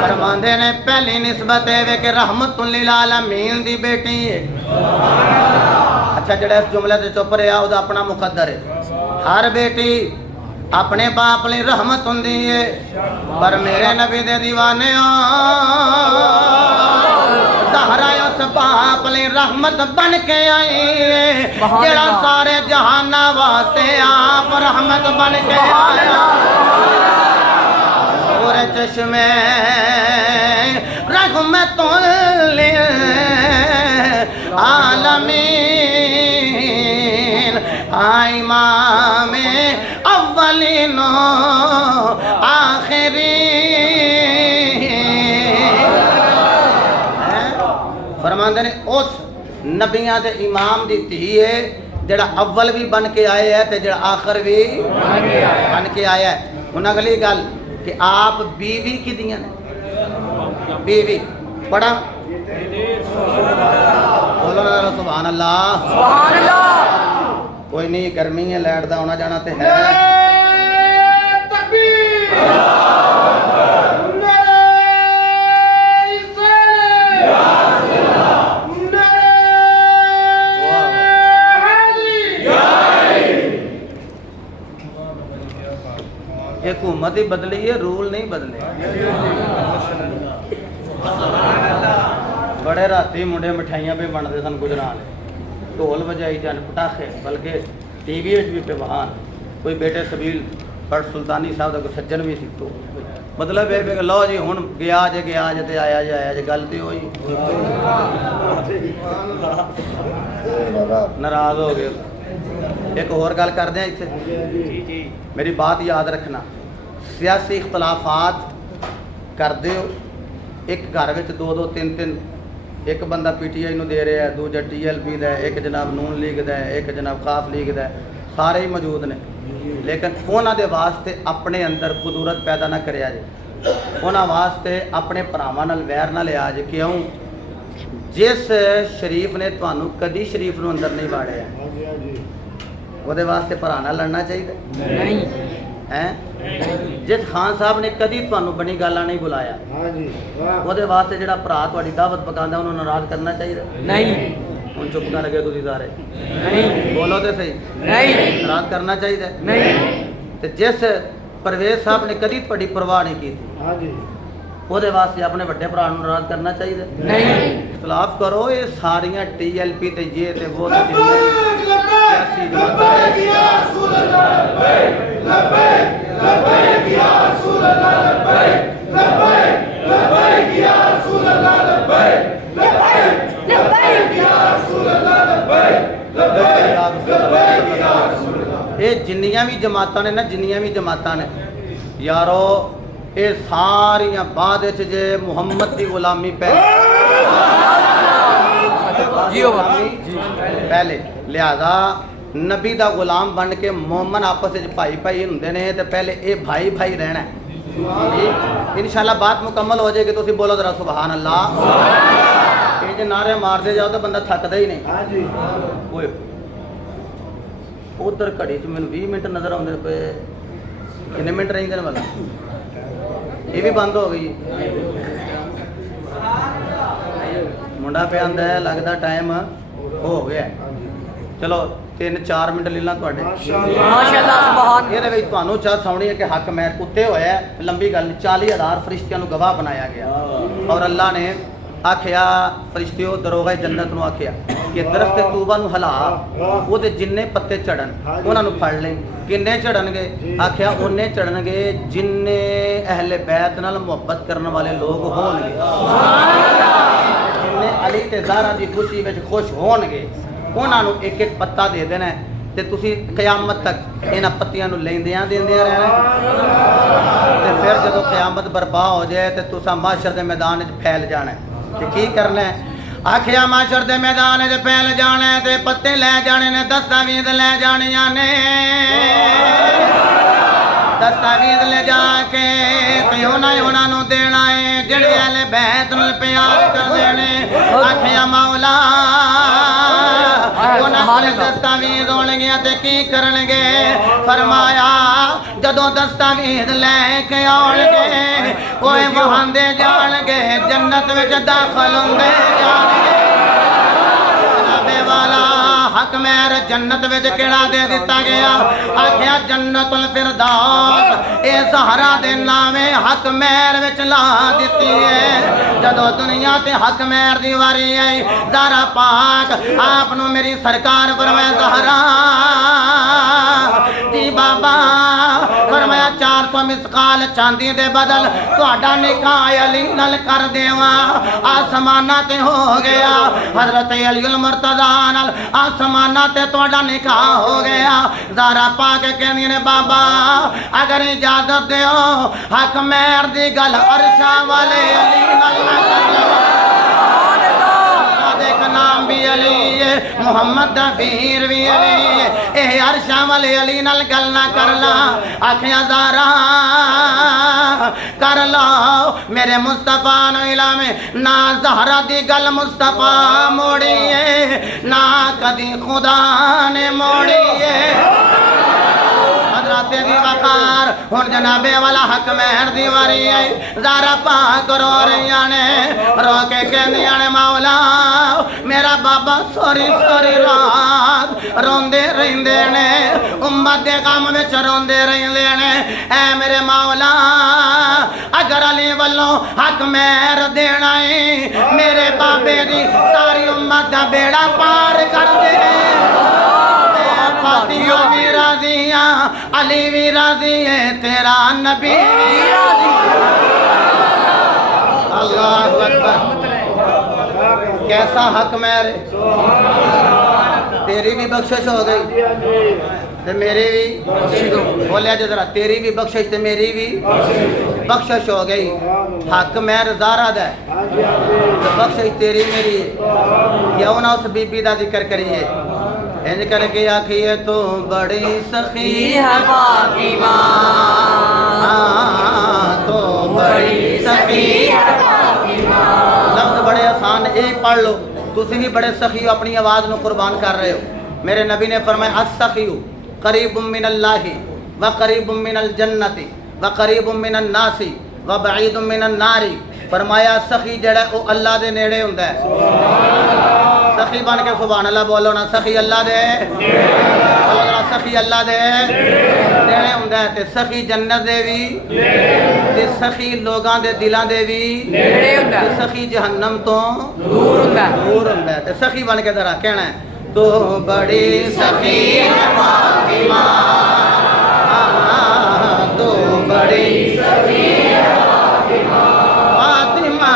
फरमांदे ने पहली निस्बत है कि रहमतुल लिल आलमीन दी बेटी है अच्छा जड़ा इस जुमले से चुप रहा उसका अपना मुकद्दर है हर बेटी अपने बाप लिए रहमत होंदी है पर मेरे नबी दे दीवाने ज़हरा उस बाप लिए रहमत बन के आई है जेड़ा सारे जहाना वास्ते आप रहमत बन के आया और चश्मे रहमतुल लिल आलमीन इमाम अव्वलीन आखिरीन फरमांदे ने उस नबियां दे इमाम दी धी है जेड़ा अव्वल भी बन के आया है ते जेड़ा आखिर भी बन के आया है हुण अगली गल कि आप बीवी किदियां ने बीवी बड़ा बोलो ना सुभान अल्लाह कोई नहीं गर्मी है लाइट दा आना जाना ते है ये हुकूमत ही बदली है, रूल नहीं बदले। बड़े राती मुंडे मिठाइयां पे बनते सन गुजरान, ढोल बजाई जान पटाखे, बल्कि टीवी भी पे बहान कोई बेटे सबील बड़ सुल्तानी साहब का कोई सज्जन भी सी। तो मतलब ये कि लो जी हुण गया जे ते आया जे गल तो होई नाराज हो गए। एक होर गल करते हैं इत्थे, मेरी बात याद रखना, सियासी इख्तलाफात करते हो एक घर में दो दो तीन तीन, एक बंदा PTI नूं दे रहा है, दूजा TLP दा, एक जनाब नून लीग दा, एक जनाब काफ लीग दा, सारे ही मौजूद ने, लेकिन उन्हां दे वास्ते अपने अंदर कुदरत पैदा ना करिया जे, उन्हां वास्ते अपने भरावां नाल वैर ना लिया जे। क्यों? जिस शरीफ ने तुहानूं कदी शरीफ नूं अंदर नहीं वाड़िया, ਉਹਦੇ ਵਾਸਤੇ ਭਰਾ ਨਾਲ ਲੜਨਾ ਚਾਹੀਦਾ ਨਹੀਂ ਹੈ। ਜਿਸ ਖਾਨ ਸਾਹਿਬ ਨੇ ਕਦੀ ਤੁਹਾਨੂੰ ਬਣੀ ਗੱਲਾਂ ਨਹੀਂ ਬੁਲਾਇਆ, ਉਹਦੇ ਵਾਸਤੇ ਜਿਹੜਾ ਭਰਾ ਤੁਹਾਡੀ ਦਾਵਤ ਪਕਾਉਂਦਾ ਉਹਨੂੰ ਨਾਰਾਜ਼ ਕਰਨਾ ਚਾਹੀਦਾ ਨਹੀਂ। ਹੁਣ ਚੁੱਪ ਕਰ ਗਏ ਤੁਸੀਂ ਸਾਰੇ, ਨਹੀਂ ਬੋਲੋ ਤੇ ਸਹੀ, ਨਹੀਂ ਨਾਰਾਜ਼ ਕਰਨਾ ਚਾਹੀਦਾ ਨਹੀਂ। ਤੇ ਜਿਸ ਪਰਵੇਜ਼ ਸਾਹਿਬ ਨੇ ਕਦੀ ਤੁਹਾਡੀ ਪਰਵਾਹ ਨਹੀਂ ਕੀਤੀ, ਉਹਦੇ ਵਾਸਤੇ ਆਪਣੇ ਵੱਡੇ ਭਰਾ ਨੂੰ ਨਾਰਾਜ਼ ਕਰਨਾ ਚਾਹੀਦਾ ਨਹੀਂ। ਇਖਤਲਾਫ ਕਰੋ, ਇਹ ਸਾਰੀਆਂ TLP ਤੇ ਜੇ ਤੇ ਉਹ ਤੇ ਸਿਆਸੀ ਜਮਾਤਾਂ या रसूल अल्लाह लब्बैक लब्बैक लब्बैक या रसूल अल्लाह लब्बैक लब्बैक लब्बैक या रसूल अल्लाह लब्बैक लब्बैक लब्बैक या रसूल अल्लाह लब्बैक लब्बैक लब्बैक या रसूल अल्लाह। ਇਹ ਜਿੰਨੀਆਂ ਵੀ ਜਮਾਤਾਂ ਨੇ ਨਾ, ਜਿੰਨੀਆਂ ਵੀ ਜਮਾਤਾਂ ਨੇ ਯਾਰੋ, ਇਹ ਸਾਰੀਆਂ ਬਾਅਦ ਵਿੱਚ ਜੇ ਮੁਹੰਮਦ ਦੀ ਗੁਲਾਮੀ ਪਹਿਲੇ ਲਿਹਾਜ਼ਾ ਨਬੀ ਦਾ ਗੁਲਾਮ ਬਣ ਕੇ ਮੂਮਨ ਆਪਸ ਵਿੱਚ ਭਾਈ ਭਾਈ ਹੁੰਦੇ ਨੇ, ਤੇ ਪਹਿਲੇ ਇਹ ਭਾਈ ਭਾਈ ਰਹਿਣਾ। ਇਨਸ਼ਾਅੱਲਾ ਬਾਤ ਮੁਕੰਮਲ ਹੋ ਜਾਏਗੀ, ਤੁਸੀਂ ਬੋਲੋ ਜ਼ਰਾ ਸੁਭਾਨ ਅੱਲਾਹ। ਇਹ ਜੇ ਨਾਰੇ ਮਾਰਦੇ ਜਾਓ ਤਾਂ ਬੰਦਾ ਥੱਕਦਾ ਹੀ ਨਹੀਂ। ਓਏ ਉਧਰ ਘੜੀ 'ਚ ਮੈਨੂੰ 20 ਮਿੰਟ ਨਜ਼ਰ ਆਉਂਦੇ ਪਏ, ਕਿੰਨੇ ਮਿੰਟ ਰਹਿੰਦੇ ਨੇ ਵਾਲਾ? ਇਹ ਵੀ ਬੰਦ ਹੋ ਗਈ। ਮੁੰਡਾ ਪਿਆ ਆਂਦਾ ਹੈ, ਲੱਗਦਾ ਟਾਈਮ ਹੋ ਗਿਆ। ਚਲੋ 3-4 ਮਿੰਟ ਲੈ ਲਾਂ ਤੁਹਾਡੇ। ਮਾਸ਼ਾਅੱਲਾ ਸੁਭਾਨ। ਇਹਦੇ ਵਿੱਚ ਤੁਹਾਨੂੰ ਚਾਹ ਸੁਣਨੀ ਹੈ ਕਿ ਹੱਕ ਮਹਿਰ ਕੁੱਤੇ ਹੋਇਆ, ਲੰਬੀ ਗੱਲ ਨਹੀਂ। 40,000 ਫਰਿਸ਼ਤਿਆਂ ਨੂੰ ਗਵਾਹ ਬਣਾਇਆ ਗਿਆ, ਔਰ ਅੱਲਾ ਨੇ ਆਖਿਆ ਫਰਿਸ਼ਤਿਓ ਦਰੋਗਾ ਜੰਨਤ ਨੂੰ ਆਖਿਆ ਕਿ ਦਰਖਤ ਤੂਬਾ ਨੂੰ ਹਿਲਾ, ਉਹਦੇ ਜਿੰਨੇ ਪੱਤੇ ਝੜਨ ਉਹਨਾਂ ਨੂੰ ਫੜ ਲੈ। ਕਿੰਨੇ ਝੜਨਗੇ? ਆਖਿਆ ਉਹਨੇ ਝੜਨਗੇ ਜਿੰਨੇ ਅਹਲੇ ਬੈਤ ਨਾਲ ਮੁਹੱਬਤ ਕਰਨ ਵਾਲੇ ਲੋਕ ਹੋਣਗੇ, ਜਿੰਨੇ ਅਲੀ ਤੇ ਜ਼ਾਹਰਾ ਦੀ ਖੁਸ਼ੀ ਵਿੱਚ ਖੁਸ਼ ਹੋਣਗੇ, ਉਹਨਾਂ ਨੂੰ ਇੱਕ ਇੱਕ ਪੱਤਾ ਦੇ ਦੇਣਾ ਤੇ ਤੁਸੀਂ ਕਿਆਮਤ ਤੱਕ ਇਹਨਾਂ ਪੱਤਿਆਂ ਨੂੰ ਲੈਂਦਿਆਂ ਦਿੰਦਿਆਂ ਰਹਿਣਾ। ਤੇ ਫਿਰ ਜਦੋਂ ਕਿਆਮਤ ਬਰਪਾ ਹੋ ਜਾਏ ਤੇ ਤੁਸੀਂ ਮਾਸ਼ਰ ਦੇ ਮੈਦਾਨ ਵਿੱਚ ਫੈਲ ਜਾਣਾ। ਤੇ ਕੀ ਕਰਨਾ ਹੈ? ਆਖਿਆ ਮਾਸ਼ਰ ਦੇ ਮੈਦਾਨ 'ਚ ਫੈਲ ਜਾਣਾ ਤੇ ਪੱਤੇ ਲੈ ਜਾਣੇ ਨੇ, ਦਸਤਾਵੇਜ਼ ਲੈ ਜਾਣੀਆਂ ਨੇ। ਦਸਤਾਵੇਜ਼ ਲੈ ਜਾ ਕੇ ਤੇ ਉਹਨਾਂ ਨੂੰ ਦੇਣਾ ਹੈ ਜਿਹੜੇ ਅਹਲੇ ਬੈਤ ਨੂੰ ਪਿਆਰ ਕਰਦੇ ਨੇ। ਆਖਿਆ ਮੌਲਾ ਉਹਨਾਂ ਦੇ ਦਸਤਾਵੇਜ਼ ਹੋਣਗੇ ਤੇ ਕੀ ਕਰਨਗੇ? ਫਰਮਾਇਆ ਜਦੋਂ ਦਸਤਾਵੇਜ਼ ਲੈ ਕੇ ਆਉਣਗੇ ਓਏ ਵਹਾਂਦੇ ਜਾਣਗੇ, ਜੰਨਤ ਵਿੱਚ ਦਾਖਲ ਹੁੰਦੇ ਜਾਣਗੇ। ਜਨਾਬੇ ਵਾਲਾ ਹੱਕ ਮਹਿਰ ਜੰਨਤ ਵਿੱਚ ਕਿਹੜਾ ਦੇ ਦਿੱਤਾ ਗਿਆ? ਆਖਿਆ ਜੰਨਤੁਲ ਫਿਰਦੌਸ, ਇਹ ਜ਼ਹਰਾ ਦੇ ਨਾਵੇਂ ਹੱਕ ਮਹਿਰ ਵਿੱਚ ਲਾ ਦਿੱਤੀ ਹੈ। ਜਦੋਂ ਦੁਨੀਆ ਤੇ ਹੱਕ ਮਹਿਰ ਦੀ ਵਾਰੀ ਆਈ, ਜ਼ਾਰਾ ਪਾਕ ਆਪ ਨੂੰ ਮੇਰੀ ਸਰਕਾਰ ਫਰਮਾਇਆ ਜ਼ਹਰਾ ਜੀ ਬਾਬਾ, ਫਰਮਾਇਆ 400 ਮਿਸਕਾਲ ਚਾਂਦੀ ਦੇ ਬਦਲ ਤੁਹਾਡਾ ਨਿਕਾਹ ਅਲੀ ਨਾਲ ਕਰ ਦੇਵਾਂ। ਆਸਮਾਨਾਂ ਤੇ ਹੋ ਗਿਆ ਹਜ਼ਰਤ ਅਲੀਉਲ ਮੁਰਤਜ਼ਾ ਨਾਲ, ਆਸਮਾਨਾਂ ਤੇ ਤੁਹਾਡਾ ਨਿਕਾਹ ਹੋ ਗਿਆ। ਜ਼ਾਰਾ ਪਾ ਕੇ ਕਹਿੰਦੀ ਨੇ ਬਾਬਾ ਅਗਰ ਇਜਾਜ਼ਤ ਦਿਓ ਹੱਕ ਮਹਿਰ ਦੀ ਗੱਲ ਅਰਸ਼ਾਂ ਵਾਲੇ ਅਲੀ ਨਾਲ ਨਾ ਕਰ ਲਵਾਂ। ਇੱਕ ਨਾਮ ਵੀ ਅਲੀ ਹੈ, ਮੁਹੰਮਦ ਦਾ ਵੀਰ ਵੀ ਅਲੀ ਹੈ, ਇਹ ਅਰਸ਼ਾਂ ਵਾਲੇ ਅਲੀ ਨਾਲ ਗੱਲ ਨਾ ਕਰ ਲਾ। ਆਖਿਆ ਜ਼ਾਰਾ ਕਰ ਲਓ ਮੇਰੇ ਮੁਸਤਫਾ ਨੂੰ ਇਲਾਮੇ, ਨਾ ਜ਼ਹਰਾ ਦੀ ਗੱਲ ਮੁਸਤਫਾ ਮੋੜੀ ਹੈ, ਨਾ ਕਦੀ ਖੁਦਾ ਨੇ ਮੋੜੀ ਹੈ। हजरत इज्जत दी वकार हुन जनाबे वाला हक महर दी वारी है ज़ारा पाक रो रही ने रो के कहंदियां ने मौला मेरा बाबा सोरी सोरी रात रोंदे रहिंदे ने उम्मत दे गम विच रोंदे रहिंदे ने ऐ मेरे मौला अगर अली वल्लों हक महर देना है मेरे बाबे दी सारी उम्मत दा बेड़ा पार कर दे फातिमा भी राज़ी अली भी राज़ी है तेरा नबी भी राज़ी अल्लाहु अकबर कैसा हक महर तेरी भी बख्शिश हो गई ते मेरी भी बोलिया जो जरा तेरी भी बख्शिश ते मेरी भी बख्शिश हो गई हक महर ज़ारा दा तो बख्शिश तेरी मेरी क्यों ना उस बीबी दा जिक्र करिए इंज करके आखिए तो बड़ी सखी है फातिमा तो बड़ी सखी है फातिमा लफ्ज़ बड़े आसान एक पढ़ लो तुसी भी बड़े सखी हो अपनी आवाज़ में कुर्बान कर रहे हो मेरे नबी ने फरमाया अस्सखी करीबुम मिनल्लाहि व करीबुम मिनल जन्नति व करीबुम मिनन नासी व बईदुम मिनन नारी फरमाया सखी जड़ा वो अल्लाह दे नेड़े हुंदा है सखी बन के सुभान अल्लाह बोलो ना सखी अल्लाह दे बोलो ना सखी अल्लाह दे नेड़े हुंदा है ते सखी जन्नत दे भी ते सखी लोगां दे दिलां दे भी नेड़े हुंदा है सखी जहन्नम तो दूर हुंदा है ते सखी बन के जरा कहना है तो बड़ी सखी है फातिमा तो बड़ी सखी है फातिमा फातिमा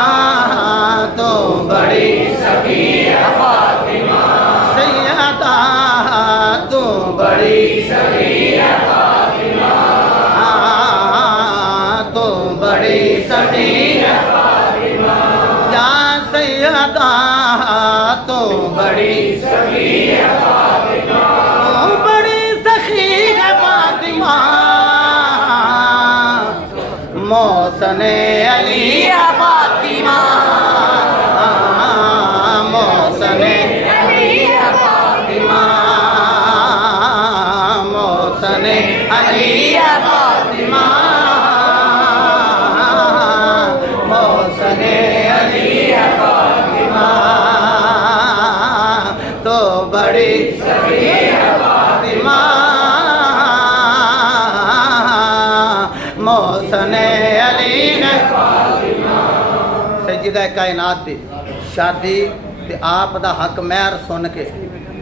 तो बड़ी सखी है फातिमा सैयदा तो बड़ी सखी है फातिमा तो बड़ी सखी है फातिमा या सैयदा तो बड़ी सखी है फातिमा तो बड़ी सखी है फातिमा मौसने अली है फातिमा मौसने अली है फातिमा मौसने अली है फातिमा मौसने अली है फातिमा तो बड़ी सखी है फातिमा मौसने अली है फातिमा सज्जिदा कायनात दी शादी ते आप दा हक महर सुन के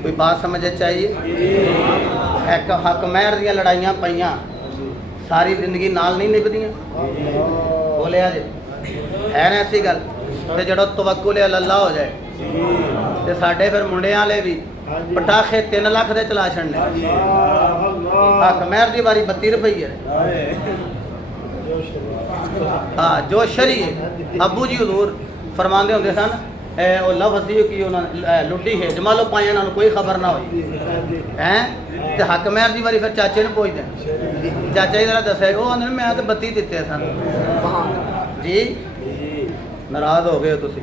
कोई बात समझ चाहिए एक हक महर दियां लड़ाइयां पईयां सारी जिंदगी नाल नहीं निभदियां बोलिया जी है ना ऐसी गल ते जड़ो तवक्कुल अल्लाह हो जाए ते साडे फिर मुंडियां वाले भी पटाखे 3 लाख दे चला छड़ने हक महर दी बारी 32 रुपये हाँ जो शरी अबू जी हजूर फरमाते होंगे सन वो लफ्ज़ की उन्होंने लुड्डी है जमालो पाई उन्होंने कोई खबर ना हुई हैं तो हक महर की बारी फिर चाचे ने पूछते चाचा जी जरा दसा वो आंदे मैं तो 32 दिते सन जी नाराज हो गए हो तुसी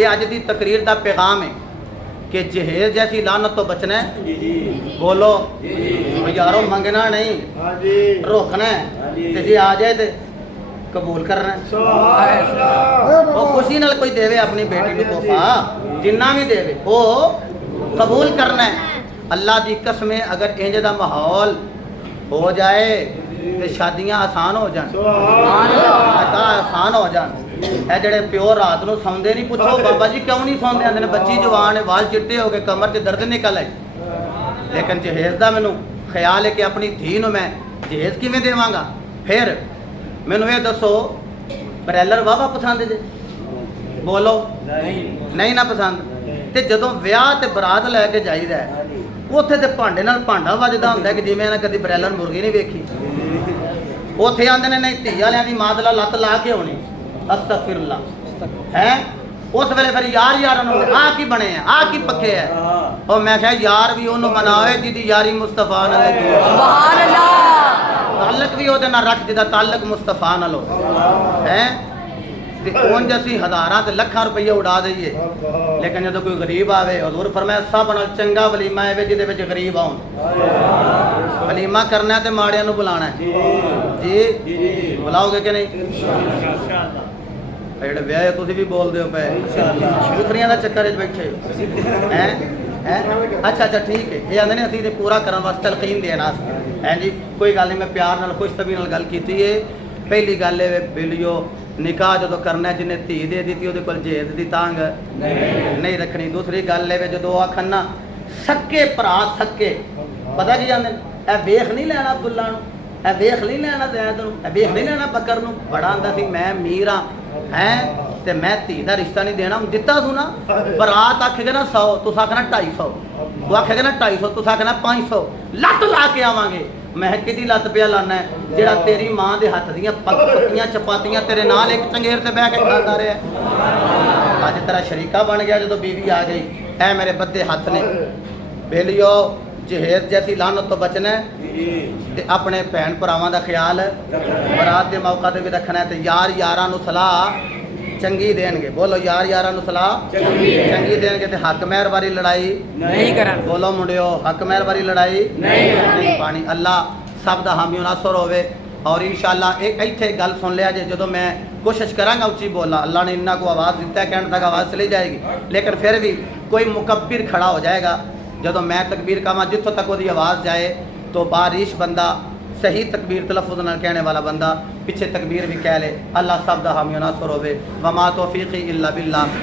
ये अज की तकरीर का पैगाम है कि जहेज जैसी लानत तो बचना है बोलो यारों मंगना नहीं रोकना है जे आ जाए तो कबूल करना वो खुशी नाल कोई देवे अपनी बेटी को तोहफा जिन्ना भी देवे वो कबूल करना है अल्लाह की कसम अगर इंज दा माहौल हो जाए तो शादियां आसान हो जान आसान हो जान है जेडे प्यो रात को सौंदे नहीं पूछो बाबा जी क्यों नहीं सौंदे आंदे ने बच्ची जवान है वाल चिट्टे हो गए कमर से दर्द निकल आई लेकिन जहेज का मैनू ख्याल है कि अपनी धी नूं मैं जहेज किवें देवांगा फिर मैनू ये दसो ब्रैलर वाहवा पसंद जे बोलो नहीं ना पसंद तो जदों ब्याह ते बरात लैके जाईदा उत्थे ते भांडे नाल भांडा वजदा हुंदा कि जिवें ना कदी ब्रैलर मुर्गी नहीं वेखी उत्थे आंदे ने नहीं धी वालियां दी मादला लत्त ला के होनी अस्तगफिरुल्लाह है उस वेले फिर यार यारां नूं आ की बने आ की पक्के है और मैं कहा यार भी ओनू मनावे जिहदी यारी मुस्तफा नाल लगी सुभान अल्लाह ताल्लुक भी ओदे नाल रख जिहदा ताल्लुक मुस्तफा नाल हो है ਤੇ ਉਂਝ ਅਸੀਂ ਹਜ਼ਾਰਾਂ ਤੇ ਲੱਖਾਂ ਰੁਪਏ ਉਡਾ ਦਈਏ, ਲੇਕਿਨ ਜਦੋਂ ਕੋਈ ਗਰੀਬ ਆਵੇ, ਹਜ਼ੂਰ ਫਰਮਾਇਆ ਸਭ ਨਾਲ ਚੰਗਾ ਵਲੀਮਾ ਹੈ ਜਿਹਦੇ ਵਿੱਚ ਗਰੀਬ ਆਉਣ। ਵਲੀਮਾ ਕਰਨਾ ਤੇ ਮਾੜਿਆਂ ਨੂੰ ਬੁਲਾਣਾ ਹੈ। ਜੀ ਬੁਲਾਓਗੇ ਕਿ ਨਹੀਂ? ਜਿਹੜੇ ਵਿਆਹ ਤੁਸੀਂ ਵੀ ਬੋਲਦੇ ਹੋ ਪਏ, ਦੂਸਰੀਆਂ ਦਾ ਚੱਕਰ 'ਚ ਬੈਠੇ ਹੈ। ਅੱਛਾ ਠੀਕ ਹੈ। ਇਹ ਆਂਦੇ ਨੇ ਅਸੀਂ ਤੇ ਪੂਰਾ ਕਰਨ ਵਾਸਤੇ ਤਲਕੀਨ ਦੇਣਾ ਹੈ ਜੀ। ਕੋਈ ਗੱਲ ਨਹੀਂ, ਮੈਂ ਪਿਆਰ ਨਾਲ ਖੁਸ਼ਤਬੀ ਨਾਲ ਗੱਲ ਕੀਤੀ ਹੈ। ਪਹਿਲੀ ਗੱਲ ਇਹ ਬਿਲਿਓ ਨਿਕਾਹ ਜਦੋਂ ਕਰਨਾ, ਜਿਹਨੇ ਧੀ ਦੇ ਦਿੱਤੀ ਉਹਦੇ ਕੋਲ ਜੇਦ ਦੀ ਤਾਂਗ ਨਹੀਂ ਰੱਖਣੀ। ਦੂਸਰੀ ਗੱਲ ਇਹ ਜਦੋਂ ਆਖਣ ਨਾ ਸੱਕੇ ਭਰਾ ਸੱਕੇ, ਪਤਾ ਕੀ ਜਾਂਦੇ ਇਹ ਵੇਖ ਨਹੀਂ ਲੈਣਾ ਬੁੱਲਾਂ ਨੂੰ, ਇਹ ਵੇਖ ਨਹੀਂ ਲੈਣਾ ਜ਼ੈਦ ਨੂੰ, ਇਹ ਵੇਖ ਨਹੀਂ ਲੈਣਾ ਬੱਕਰ ਨੂੰ। ਬੜਾ ਆਂਦਾ ਸੀ ਮੈਂ ਅਮੀਰ ਹਾਂ ਹੈ ਤੇ ਮੈਂ ਧੀ ਦਾ ਰਿਸ਼ਤਾ ਨਹੀਂ ਦੇਣਾ। ਦਿੱਤਾ ਤੂੰ ਨਾ, ਬਰਾਤ ਆਖੇਗਾ ਨਾ 100, ਤੁਸੀਂ ਆਖਣਾ 250, ਤੂੰ ਆਖੇਗਾ ਨਾ 250, ਤੁਸੀਂ ਆਖਣਾ 500, ਲੱਤ ਲਾ ਕੇ ਆਵਾਂਗੇ। ਮੈਂ ਕਿਹਦੀ ਲੱਤ ਪਿਆ ਲਾਣਾ ਹੈ? ਜਿਹੜਾ ਤੇਰੀ ਮਾਂ ਦੇ ਹੱਥ ਦੀਆਂ ਪੱਕੀਆਂ ਚਪਾਤੀਆਂ ਤੇਰੇ ਨਾਲ ਇੱਕ ਚੰਗੇਰ ਤੇ ਬਹਿ ਕੇ ਖਾਂਦਾ ਰਿਹਾ। ਅੱਜ ਤੇਰਾ ਸ਼ਰੀਕਾ ਬਣ ਗਿਆ ਜਦੋਂ ਬੀਵੀ ਆ ਗਈ। ਐ ਮੇਰੇ ਬੱਦੇ ਹੱਥ ਨੇ ਬੇਲੀਓ, ਜਹੇਜ਼ ਜੈਸੀ ਲਾਨਤ ਤੋਂ ਬਚਣਾ ਤੇ ਆਪਣੇ ਭੈਣ ਭਰਾਵਾਂ ਦਾ ਖਿਆਲ ਬਰਾਤ ਦੇ ਮੌਕਾ ਤੇ ਵੀ ਰੱਖਣਾ। ਤੇ ਯਾਰ ਯਾਰਾਂ ਨੂੰ ਸਲਾਹ ਚੰਗੀ ਦੇਣਗੇ, ਬੋਲੋ ਯਾਰ ਯਾਰਾਂ ਨੂੰ ਸਲਾਹ ਚੰਗੀ ਦੇਣਗੇ। ਤੇ ਹੱਕ ਮਹਿਰ ਵਾਲੀ ਲੜਾਈ ਨਹੀਂ ਕਰਨ, ਬੋਲੋ ਮੁੰਡਿਓ ਹੱਕ ਮਹਿਰ ਵਾਲੀ ਲੜਾਈ ਨਹੀਂ ਪਾਣੀ। ਅੱਲਾ ਸਭ ਦਾ ਹਾਮੀ ਨਾਸਰ ਹੋਵੇ। ਔਰ इंशाअल्लाह एक ਇੱਥੇ ਗੱਲ ਸੁਣ ਲਿਆ ਜੇ, ਜਦੋਂ ਮੈਂ ਕੋਸ਼ਿਸ਼ ਕਰਾਂਗਾ ਉੱਚੀ ਬੋਲਾਂ, ਅੱਲਾ ਨੇ ਇੰਨਾ ਕੋ ਆਵਾਜ਼ ਦਿੱਤਾ ਹੈ ਕਹਿਣ ਤੱਕ ਆਵਾਜ਼ ਚਲੀ ਜਾਏਗੀ, ਲੇਕਿन फिर भी कोई मुकब्बिर खड़ा हो जाएगा। ਜਦੋਂ ਮੈਂ ਤਕਬੀਰ ਕਹਾਂ ਜਿੱਥੋਂ ਤੱਕ ਉਹਦੀ ਆਵਾਜ਼ ਜਾਏ तो बारिश बंदा सही तकबीर तलफ़ुज़ नाल कहने वाला बंदा पीछे तकबीर भी कह ले। अल्लाह सब दा हामी नासर होवे। वमा तौफीक़ी इल्ला बिल्लाह।